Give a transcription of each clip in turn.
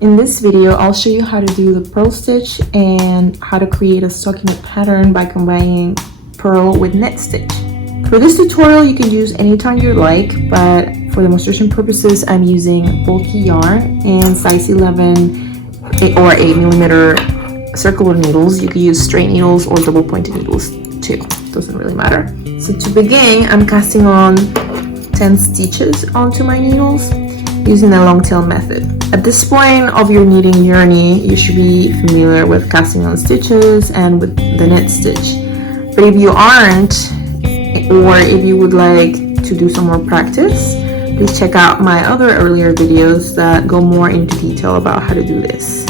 In this video, I'll show you how to do the purl stitch and how to create a stockinette pattern by combining purl with knit stitch. For this tutorial, you can use any yarn you like, but for demonstration purposes, I'm using bulky yarn and size 11 or 8mm circular needles. You can use straight needles or double pointed needles too, doesn't really matter. So to begin, I'm casting on 10 stitches onto my needles using the long tail method. At this point of your knitting journey, you should be familiar with casting on stitches and with the knit stitch. But if you aren't, or if you would like to do some more practice, please check out my other earlier videos that go more into detail about how to do this.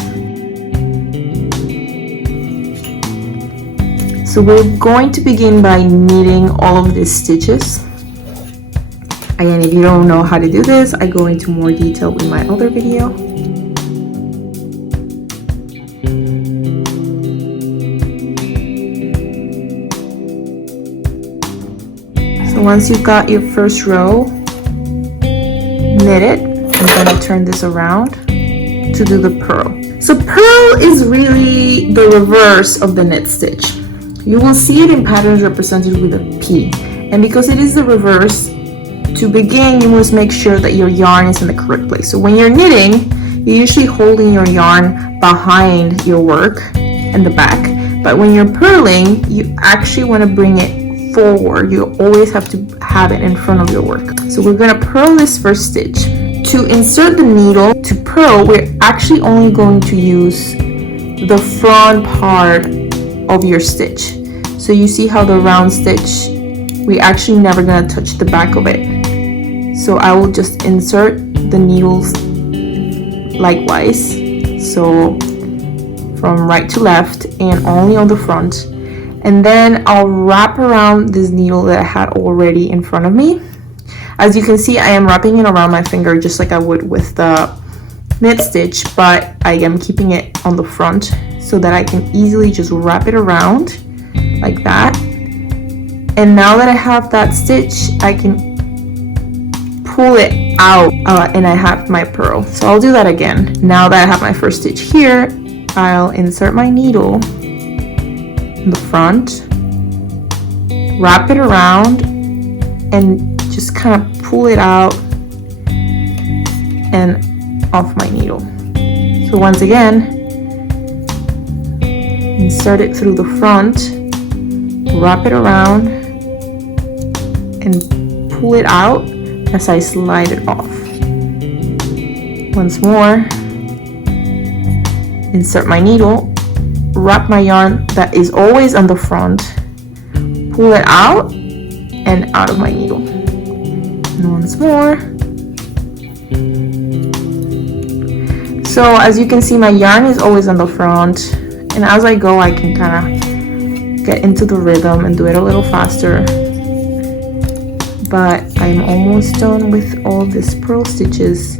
So we're going to begin by knitting all of these stitches. Again, if you don't know how to do this, I go into more detail in my other video. So once you've got your first row knitted, I'm going to turn this around to do the purl. So purl is really the reverse of the knit stitch. You will see it in patterns represented with a P. And because it is the reverse, to begin, you must make sure that your yarn is in the correct place. So when you're knitting, you're usually holding your yarn behind your work and the back. But when you're purling, you actually want to bring it forward. You always have to have it in front of your work. So we're going to purl this first stitch. To insert the needle to purl, we're actually only going to use the front part of your stitch. So you see how the round stitch, we actually never going to touch the back of it. So I will just insert the needles likewise, so from right to left and only on the front, and then I'll wrap around this needle that I had already in front of me. As you can see, I am wrapping it around my finger just like I would with the knit stitch, but I am keeping it on the front so that I can easily just wrap it around like that. And now that I have that stitch, I can pull it out and I have my purl. So I'll do that again. Now that I have my first stitch here, I'll insert my needle in the front, wrap it around, and just kind of pull it out and off my needle. So once again, insert it through the front, wrap it around, and pull it out as I slide it off. Once more, insert my needle, wrap my yarn that is always on the front, pull it out and out of my needle. And once more. So as you can see, my yarn is always on the front, and as I go, I can kind of get into the rhythm and do it a little faster. But I'm almost done with all these purl stitches.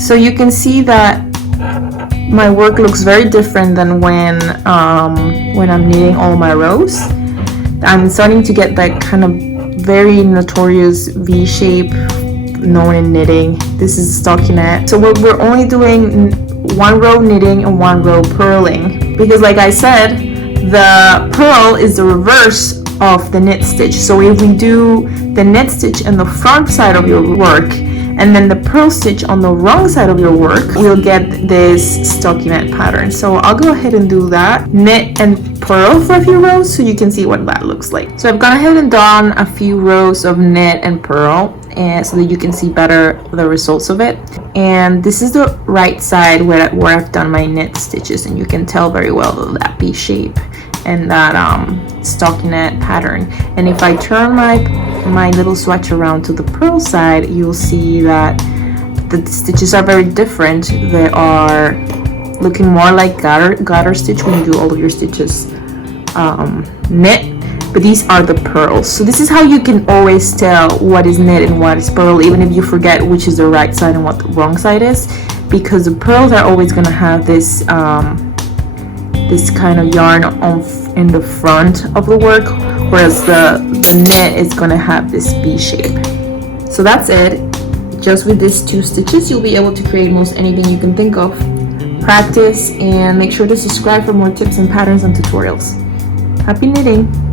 So you can see that my work looks very different than when I'm knitting all my rows. I'm starting to get that kind of very notorious V shape known in knitting. This is stockinette. So we're only doing one row knitting and one row purling, because like I said, the purl is the reverse of the knit stitch. So if we do the knit stitch in the front side of your work and then the purl stitch on the wrong side of your work, we'll get this stockinette pattern. So I'll go ahead and do that, knit and purl for a few rows so you can see what that looks like. So I've gone ahead and done a few rows of knit and purl, and so that you can see better the results of it. And this is the right side where I've done my knit stitches, and you can tell very well that V shape and that stockinette pattern. And if I turn my little swatch around to the purl side, you'll see that the stitches are very different. They are looking more like garter stitch when you do all of your stitches knit, but these are the purls. So this is how you can always tell what is knit and what is purl, even if you forget which is the right side and what the wrong side is, because the purls are always going to have this this kind of yarn in the front of the work, whereas the knit is going to have this V shape. So that's it. Just with these 2 stitches, you'll be able to create most anything you can think of. Practice and make sure to subscribe for more tips and patterns and tutorials. Happy knitting!